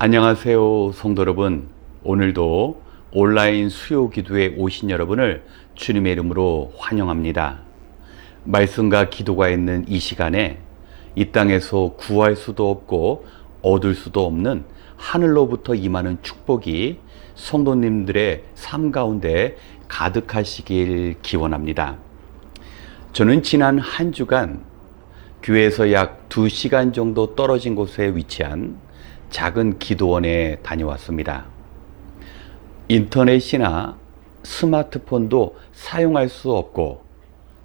안녕하세요, 성도 여러분. 오늘도 온라인 수요 기도에 오신 여러분을 주님의 이름으로 환영합니다. 말씀과 기도가 있는 이 시간에 이 땅에서 구할 수도 없고 얻을 수도 없는 하늘로부터 임하는 축복이 성도님들의 삶 가운데 가득하시길 기원합니다. 저는 지난 한 주간 교회에서 약 2시간 정도 떨어진 곳에 위치한 작은 기도원에 다녀왔습니다. 인터넷이나 스마트폰도 사용할 수 없고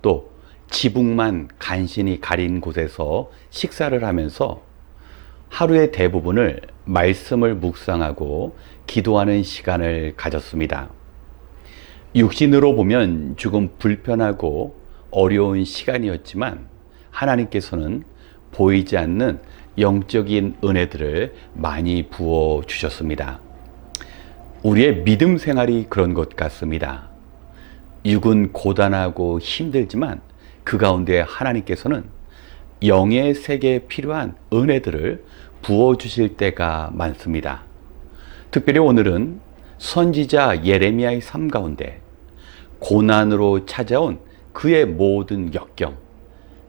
또 지붕만 간신히 가린 곳에서 식사를 하면서 하루의 대부분을 말씀을 묵상하고 기도하는 시간을 가졌습니다. 육신으로 보면 조금 불편하고 어려운 시간이었지만 하나님께서는 보이지 않는 영적인 은혜들을 많이 부어 주셨습니다. 우리의 믿음 생활이 그런 것 같습니다. 육은 고단하고 힘들지만 그 가운데 하나님께서는 영의 세계에 필요한 은혜들을 부어 주실 때가 많습니다. 특별히 오늘은 선지자 예레미야의 삶 가운데 고난으로 찾아온 그의 모든 역경,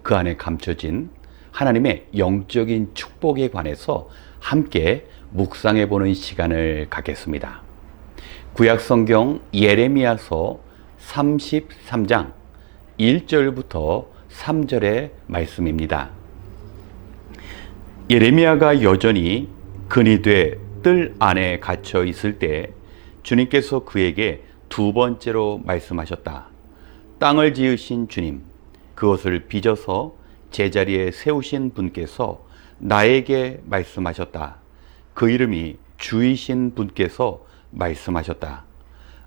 그 안에 감춰진 하나님의 영적인 축복에 관해서 함께 묵상해 보는 시간을 갖겠습니다. 구약성경 예레미야서 33장 1절부터 3절의 말씀입니다. 예레미야가 여전히 근이 돼 뜰 안에 갇혀 있을 때 주님께서 그에게 두 번째로 말씀하셨다. 땅을 지으신 주님, 그것을 빚어서 제자리에 세우신 분께서 나에게 말씀하셨다. 그 이름이 주이신 분께서 말씀하셨다.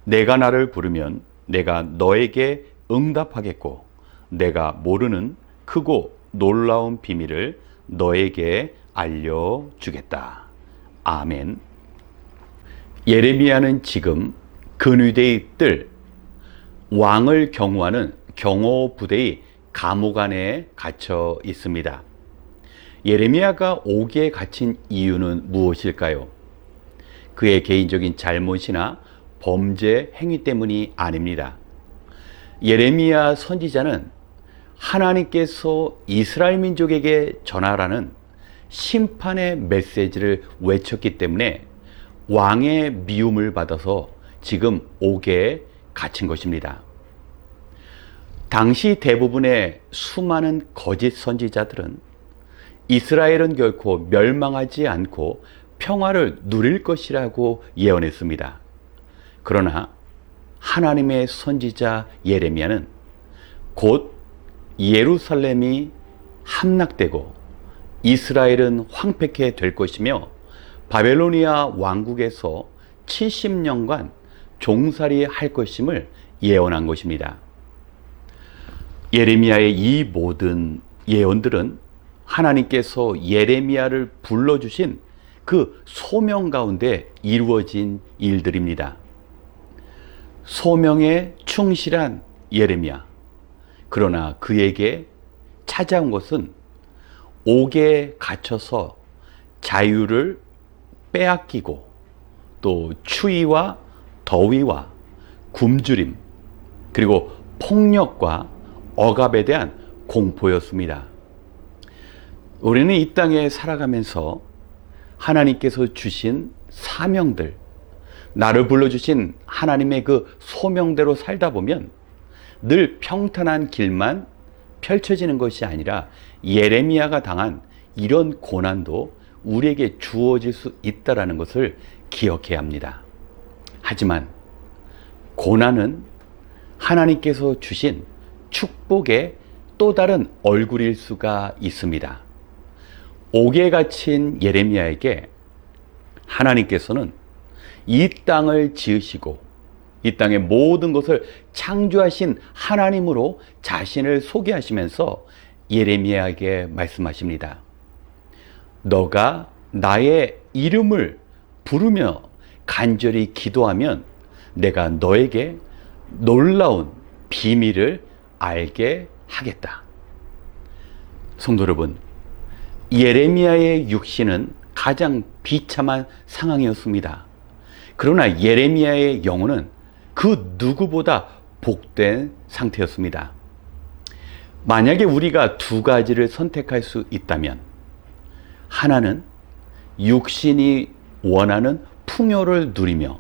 내가 나를 부르면 내가 너에게 응답하겠고 내가 모르는 크고 놀라운 비밀을 너에게 알려주겠다. 아멘. 예레미야는 지금 근위대의 뜰, 왕을 경호하는 경호부대의 감옥 안에 갇혀 있습니다. 예레미야가 옥에 갇힌 이유는 무엇일까요? 그의 개인적인 잘못이나 범죄 행위 때문이 아닙니다. 예레미야 선지자는 하나님께서 이스라엘 민족에게 전하라는 심판의 메시지를 외쳤기 때문에 왕의 미움을 받아서 지금 옥에 갇힌 것입니다. 당시 대부분의 수많은 거짓 선지자들은 이스라엘은 결코 멸망하지 않고 평화를 누릴 것이라고 예언했습니다. 그러나 하나님의 선지자 예레미야는 곧 예루살렘이 함락되고 이스라엘은 황폐케 될 것이며 바벨로니아 왕국에서 70년간 종살이 할 것임을 예언한 것입니다. 예레미야의 이 모든 예언들은 하나님께서 예레미야를 불러주신 그 소명 가운데 이루어진 일들입니다. 소명에 충실한 예레미야. 그러나 그에게 찾아온 것은 옥에 갇혀서 자유를 빼앗기고 또 추위와 더위와 굶주림 그리고 폭력과 억압에 대한 공포였습니다. 우리는 이 땅에 살아가면서 하나님께서 주신 사명들, 나를 불러주신 하나님의 그 소명대로 살다 보면 늘 평탄한 길만 펼쳐지는 것이 아니라 예레미야가 당한 이런 고난도 우리에게 주어질 수 있다는 것을 기억해야 합니다. 하지만 고난은 하나님께서 주신 축복의 또 다른 얼굴일 수가 있습니다. 옥에 갇힌 예레미야에게 하나님께서는 이 땅을 지으시고 이 땅의 모든 것을 창조하신 하나님으로 자신을 소개하시면서 예레미야에게 말씀하십니다. 너가 나의 이름을 부르며 간절히 기도하면 내가 너에게 놀라운 비밀을 알게 하겠다. 성도 여러분, 예레미야의 육신은 가장 비참한 상황이었습니다. 그러나 예레미야의 영혼은 그 누구보다 복된 상태였습니다. 만약에 우리가 두 가지를 선택할 수 있다면, 하나는 육신이 원하는 풍요를 누리며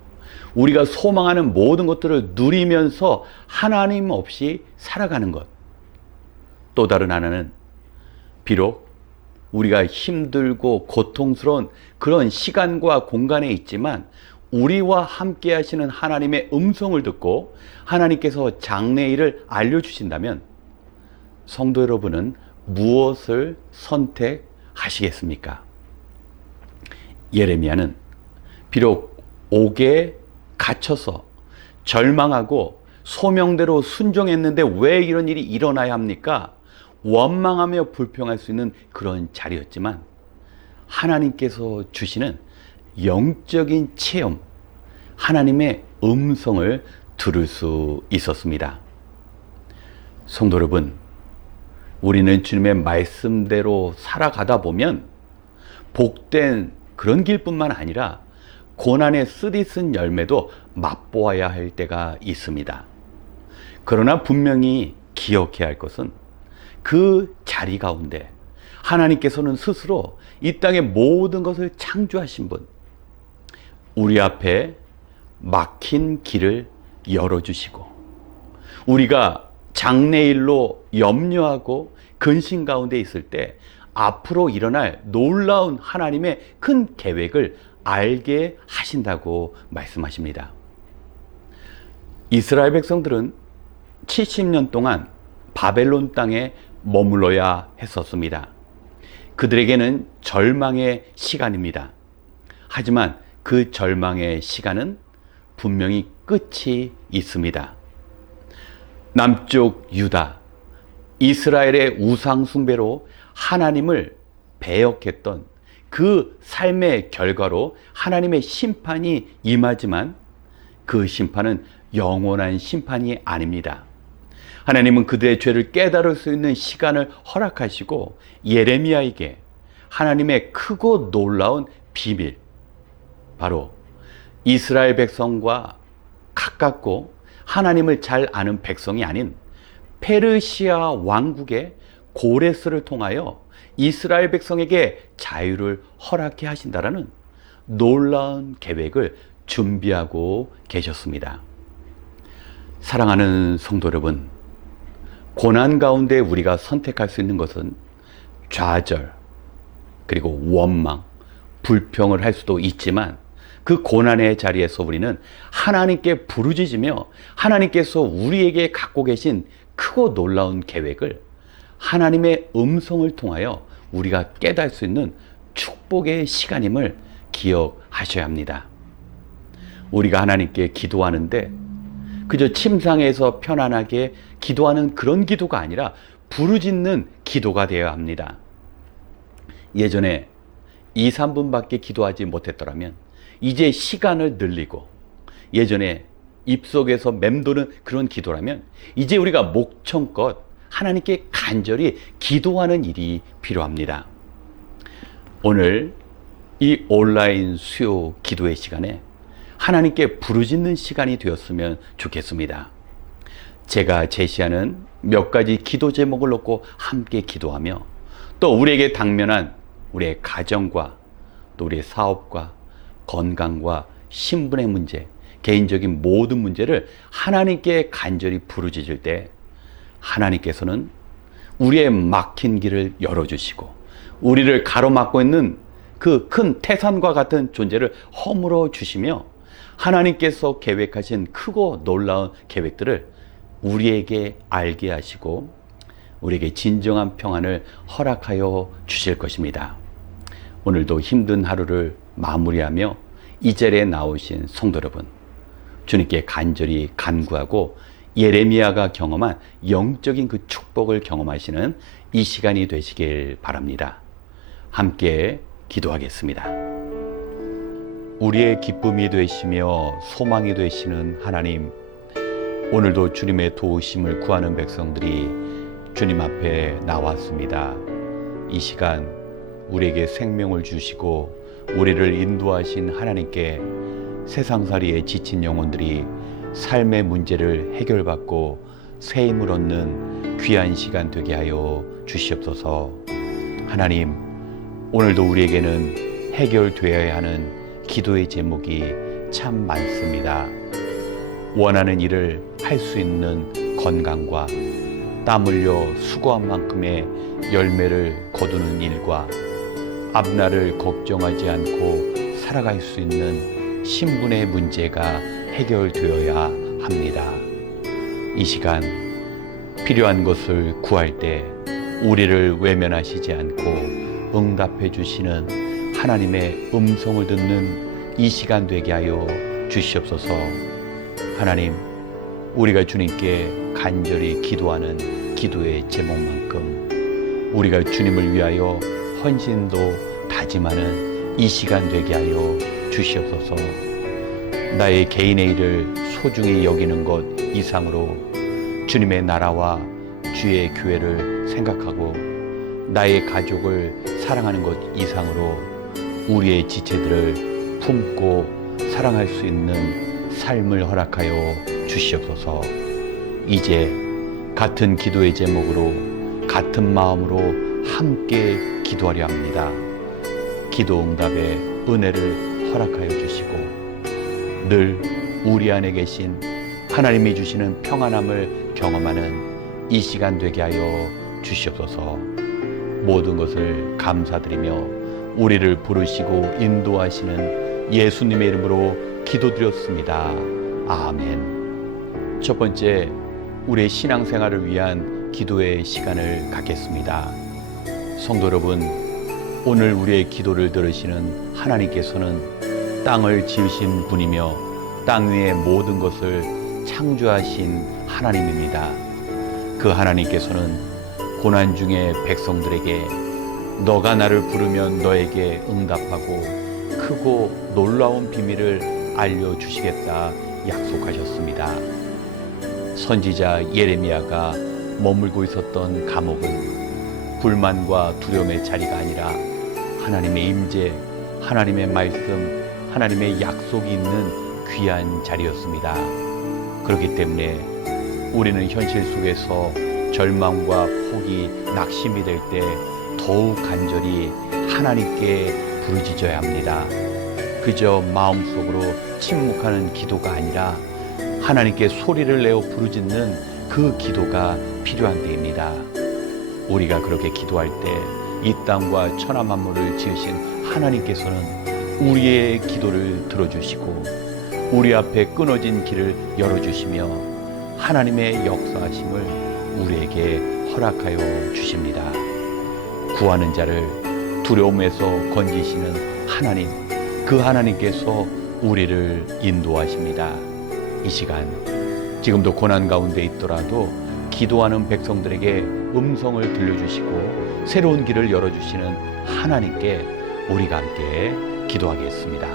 우리가 소망하는 모든 것들을 누리면서 하나님 없이 살아가는 것. 또 다른 하나는 비록 우리가 힘들고 고통스러운 그런 시간과 공간에 있지만 우리와 함께 하시는 하나님의 음성을 듣고 하나님께서 장래일을 알려주신다면 성도 여러분은 무엇을 선택하시겠습니까? 예레미야는 비록 옥에 갇혀서 절망하고 소명대로 순종했는데 왜 이런 일이 일어나야 합니까? 원망하며 불평할 수 있는 그런 자리였지만 하나님께서 주시는 영적인 체험, 하나님의 음성을 들을 수 있었습니다. 성도 여러분, 우리는 주님의 말씀대로 살아가다 보면 복된 그런 길뿐만 아니라 고난의 쓰디쓴 열매도 맛보아야 할 때가 있습니다. 그러나 분명히 기억해야 할 것은 그 자리 가운데 하나님께서는 스스로 이 땅의 모든 것을 창조하신 분, 우리 앞에 막힌 길을 열어주시고 우리가 장래일로 염려하고 근심 가운데 있을 때 앞으로 일어날 놀라운 하나님의 큰 계획을 알게 하신다고 말씀하십니다. 이스라엘 백성들은 70년 동안 바벨론 땅에 머물러야 했었습니다. 그들에게는 절망의 시간입니다. 하지만 그 절망의 시간은 분명히 끝이 있습니다. 남쪽 유다, 이스라엘의 우상 숭배로 하나님을 배역했던 그 삶의 결과로 하나님의 심판이 임하지만 그 심판은 영원한 심판이 아닙니다. 하나님은 그들의 죄를 깨달을 수 있는 시간을 허락하시고 예레미야에게 하나님의 크고 놀라운 비밀, 바로 이스라엘 백성과 가깝고 하나님을 잘 아는 백성이 아닌 페르시아 왕국의 고레스를 통하여 이스라엘 백성에게 자유를 허락해 하신다라는 놀라운 계획을 준비하고 계셨습니다. 사랑하는 성도 여러분, 고난 가운데 우리가 선택할 수 있는 것은 좌절, 그리고 원망, 불평을 할 수도 있지만 그 고난의 자리에서 우리는 하나님께 부르짖으며 하나님께서 우리에게 갖고 계신 크고 놀라운 계획을 하나님의 음성을 통하여 우리가 깨달을 수 있는 축복의 시간임을 기억하셔야 합니다. 우리가 하나님께 기도하는데 그저 침상에서 편안하게 기도하는 그런 기도가 아니라 부르짖는 기도가 되어야 합니다. 예전에 2, 3분밖에 기도하지 못했더라면 이제 시간을 늘리고, 예전에 입속에서 맴도는 그런 기도라면 이제 우리가 목청껏 하나님께 간절히 기도하는 일이 필요합니다. 오늘 이 온라인 수요 기도의 시간에 하나님께 부르짖는 시간이 되었으면 좋겠습니다. 제가 제시하는 몇 가지 기도 제목을 놓고 함께 기도하며 또 우리에게 당면한 우리의 가정과 또 우리의 사업과 건강과 신분의 문제, 개인적인 모든 문제를 하나님께 간절히 부르짖을 때 하나님께서는 우리의 막힌 길을 열어주시고 우리를 가로막고 있는 그 큰 태산과 같은 존재를 허물어 주시며 하나님께서 계획하신 크고 놀라운 계획들을 우리에게 알게 하시고 우리에게 진정한 평안을 허락하여 주실 것입니다. 오늘도 힘든 하루를 마무리하며 이 자리에 나오신 성도 여러분, 주님께 간절히 간구하고 예레미야가 경험한 영적인 그 축복을 경험하시는 이 시간이 되시길 바랍니다. 함께 기도하겠습니다. 우리의 기쁨이 되시며 소망이 되시는 하나님, 오늘도 주님의 도우심을 구하는 백성들이 주님 앞에 나왔습니다. 이 시간 우리에게 생명을 주시고 우리를 인도하신 하나님께 세상살이에 지친 영혼들이 삶의 문제를 해결받고 새 힘을 얻는 귀한 시간 되게 하여 주시옵소서. 하나님, 오늘도 우리에게는 해결되어야 하는 기도의 제목이 참 많습니다. 원하는 일을 할 수 있는 건강과 땀 흘려 수고한 만큼의 열매를 거두는 일과 앞날을 걱정하지 않고 살아갈 수 있는 신분의 문제가 해결되어야 합니다. 이 시간 필요한 것을 구할 때 우리를 외면하시지 않고 응답해 주시는 하나님의 음성을 듣는 이 시간 되게 하여 주시옵소서. 하나님, 우리가 주님께 간절히 기도하는 기도의 제목만큼 우리가 주님을 위하여 헌신도 다짐하는 이 시간 되게 하여 주시옵소서. 나의 개인의 일을 소중히 여기는 것 이상으로 주님의 나라와 주의 교회를 생각하고 나의 가족을 사랑하는 것 이상으로 우리의 지체들을 품고 사랑할 수 있는 삶을 허락하여 주시옵소서. 이제 같은 기도의 제목으로 같은 마음으로 함께 기도하려 합니다. 기도 응답의 은혜를 허락하여 주시고 늘 우리 안에 계신 하나님이 주시는 평안함을 경험하는 이 시간 되게 하여 주시옵소서. 모든 것을 감사드리며 우리를 부르시고 인도하시는 예수님의 이름으로 기도드렸습니다. 아멘. 첫 번째, 우리의 신앙생활을 위한 기도의 시간을 갖겠습니다. 성도 여러분, 오늘 우리의 기도를 들으시는 하나님께서는 땅을 지으신 분이며 땅 위의 모든 것을 창조하신 하나님입니다. 그 하나님께서는 고난 중에 백성들에게 너가 나를 부르면 너에게 응답하고 크고 놀라운 비밀을 알려주시겠다 약속하셨습니다. 선지자 예레미야가 머물고 있었던 감옥은 불만과 두려움의 자리가 아니라 하나님의 임재, 하나님의 말씀, 하나님의 약속이 있는 귀한 자리였습니다. 그렇기 때문에 우리는 현실 속에서 절망과 포기, 낙심이 될 때 더욱 간절히 하나님께 부르짖어야 합니다. 그저 마음속으로 침묵하는 기도가 아니라 하나님께 소리를 내어 부르짖는 그 기도가 필요한 때입니다. 우리가 그렇게 기도할 때 이 땅과 천하 만물을 지으신 하나님께서는 우리의 기도를 들어주시고 우리 앞에 끊어진 길을 열어주시며 하나님의 역사하심을 우리에게 허락하여 주십니다. 구하는 자를 두려움에서 건지시는 하나님, 그 하나님께서 우리를 인도하십니다. 이 시간 지금도 고난 가운데 있더라도 기도하는 백성들에게 음성을 들려주시고 새로운 길을 열어주시는 하나님께 우리가 함께 기도하겠습니다.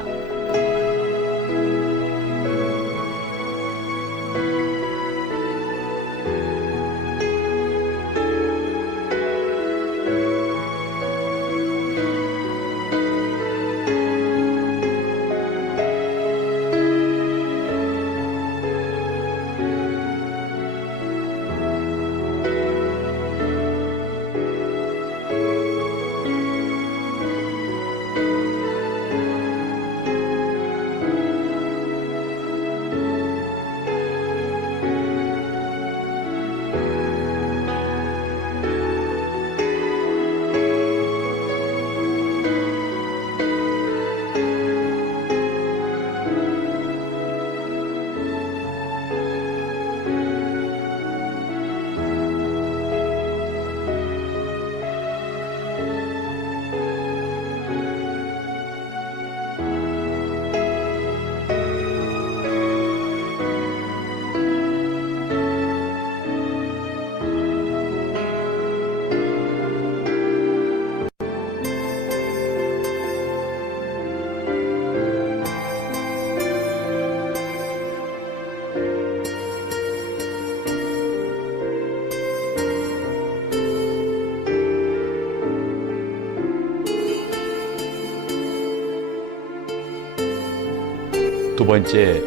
두 번째,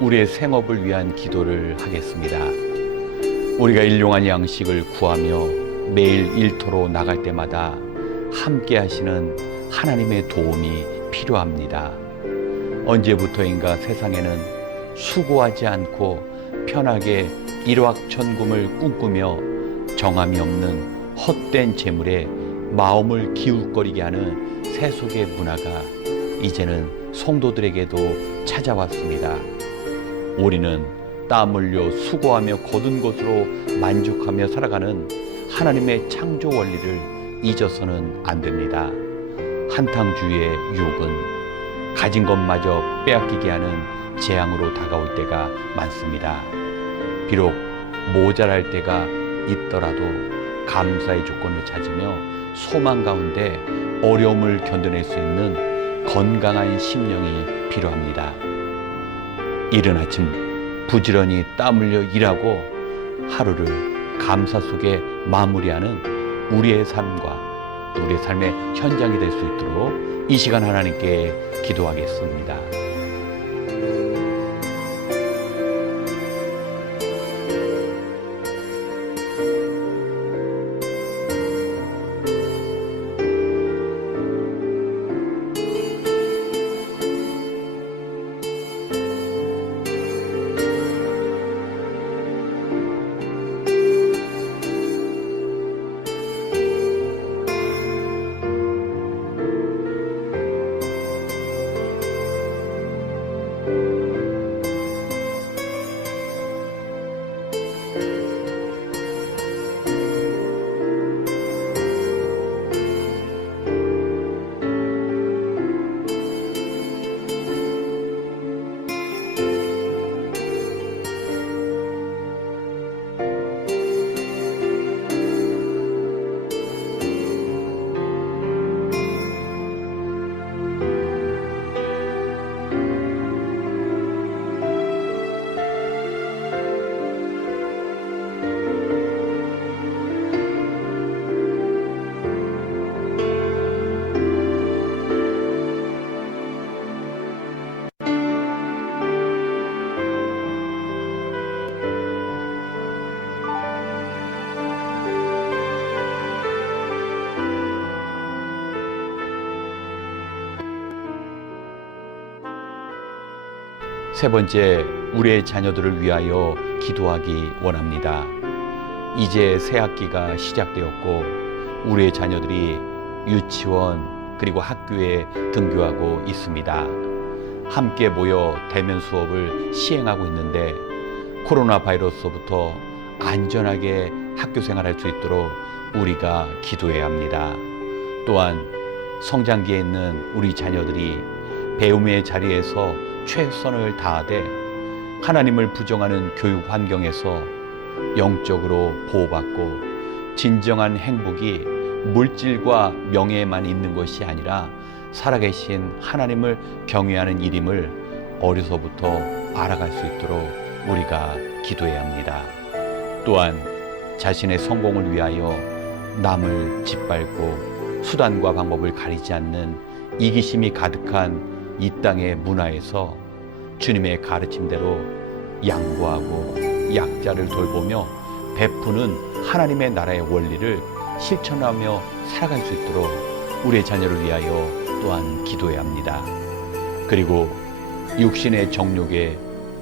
우리의 생업을 위한 기도를 하겠습니다. 우리가 일용할 양식을 구하며 매일 일터로 나갈 때마다 함께 하시는 하나님의 도움이 필요합니다. 언제부터인가 세상에는 수고하지 않고 편하게 일확천금을 꿈꾸며 정함이 없는 헛된 재물에 마음을 기울거리게 하는 세속의 문화가 이제는 성도들에게도 찾아왔습니다. 우리는 땀 흘려 수고하며 거둔 것으로 만족하며 살아가는 하나님의 창조 원리를 잊어서는 안 됩니다. 한탕주의의 유혹은 가진 것마저 빼앗기게 하는 재앙으로 다가올 때가 많습니다. 비록 모자랄 때가 있더라도 감사의 조건을 찾으며 소망 가운데 어려움을 견뎌낼 수 있는 건강한 심령이 필요합니다. 이른 아침 부지런히 땀 흘려 일하고 하루를 감사 속에 마무리하는 우리의 삶과 또 우리의 삶의 현장이 될 수 있도록 이 시간 하나님께 기도하겠습니다. 세 번째, 우리의 자녀들을 위하여 기도하기 원합니다. 이제 새 학기가 시작되었고 우리의 자녀들이 유치원 그리고 학교에 등교하고 있습니다. 함께 모여 대면 수업을 시행하고 있는데 코로나 바이러스로부터 안전하게 학교 생활할 수 있도록 우리가 기도해야 합니다. 또한 성장기에 있는 우리 자녀들이 배움의 자리에서 최선을 다하되 하나님을 부정하는 교육 환경에서 영적으로 보호받고 진정한 행복이 물질과 명예에만 있는 것이 아니라 살아계신 하나님을 경외하는 일임을 어려서부터 알아갈 수 있도록 우리가 기도해야 합니다. 또한 자신의 성공을 위하여 남을 짓밟고 수단과 방법을 가리지 않는 이기심이 가득한 이 땅의 문화에서 주님의 가르침대로 양보하고 약자를 돌보며 베푸는 하나님의 나라의 원리를 실천하며 살아갈 수 있도록 우리의 자녀를 위하여 또한 기도해야 합니다. 그리고 육신의 정욕에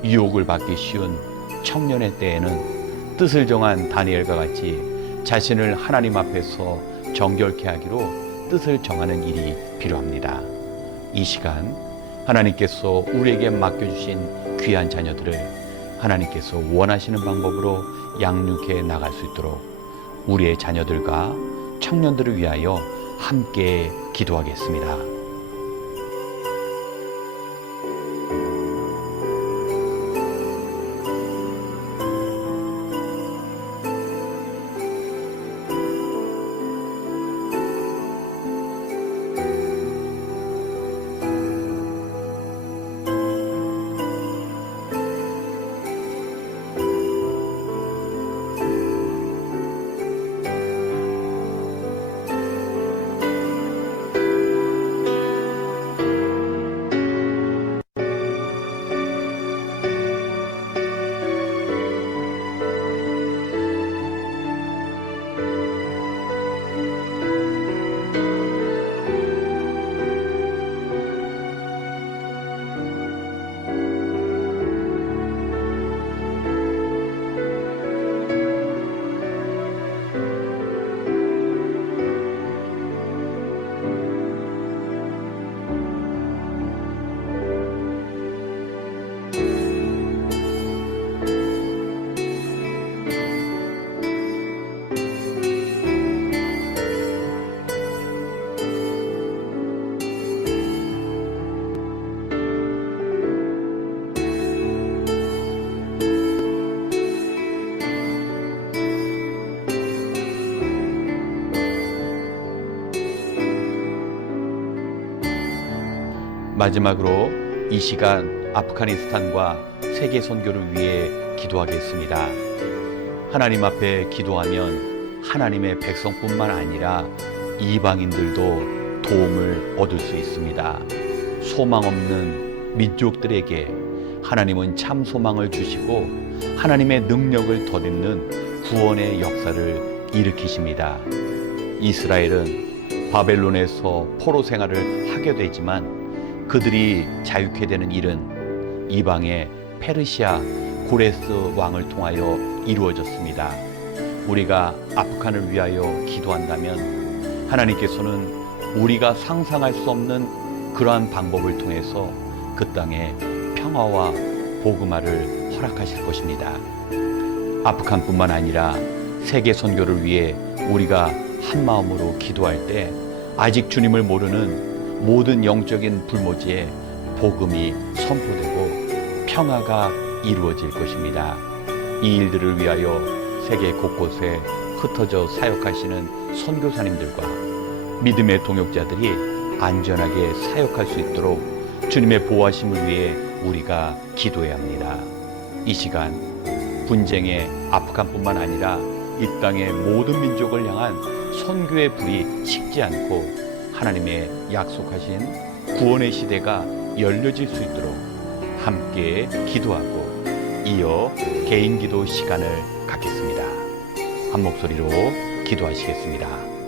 유혹을 받기 쉬운 청년의 때에는 뜻을 정한 다니엘과 같이 자신을 하나님 앞에서 정결케 하기로 뜻을 정하는 일이 필요합니다. 이 시간 하나님께서 우리에게 맡겨주신 귀한 자녀들을 하나님께서 원하시는 방법으로 양육해 나갈 수 있도록 우리의 자녀들과 청년들을 위하여 함께 기도하겠습니다. 마지막으로 이 시간 아프가니스탄과 세계 선교를 위해 기도하겠습니다. 하나님 앞에 기도하면 하나님의 백성뿐만 아니라 이방인들도 도움을 얻을 수 있습니다. 소망 없는 민족들에게 하나님은 참 소망을 주시고 하나님의 능력을 덧입는 구원의 역사를 일으키십니다. 이스라엘은 바벨론에서 포로 생활을 하게 되지만 그들이 자유케 되는 일은 이방의 페르시아 고레스 왕을 통하여 이루어졌습니다. 우리가 아프간을 위하여 기도한다면 하나님께서는 우리가 상상할 수 없는 그러한 방법을 통해서 그 땅에 평화와 복음화를 허락하실 것입니다. 아프간뿐만 아니라 세계 선교를 위해 우리가 한 마음으로 기도할 때 아직 주님을 모르는 모든 영적인 불모지에 복음이 선포되고 평화가 이루어질 것입니다. 이 일들을 위하여 세계 곳곳에 흩어져 사역하시는 선교사님들과 믿음의 동역자들이 안전하게 사역할 수 있도록 주님의 보호하심을 위해 우리가 기도해야 합니다. 이 시간 분쟁의 아프간뿐만 아니라 이 땅의 모든 민족을 향한 선교의 불이 식지 않고 하나님의 약속하신 구원의 시대가 열려질 수 있도록 함께 기도하고 이어 개인 기도 시간을 갖겠습니다. 한 목소리로 기도하시겠습니다.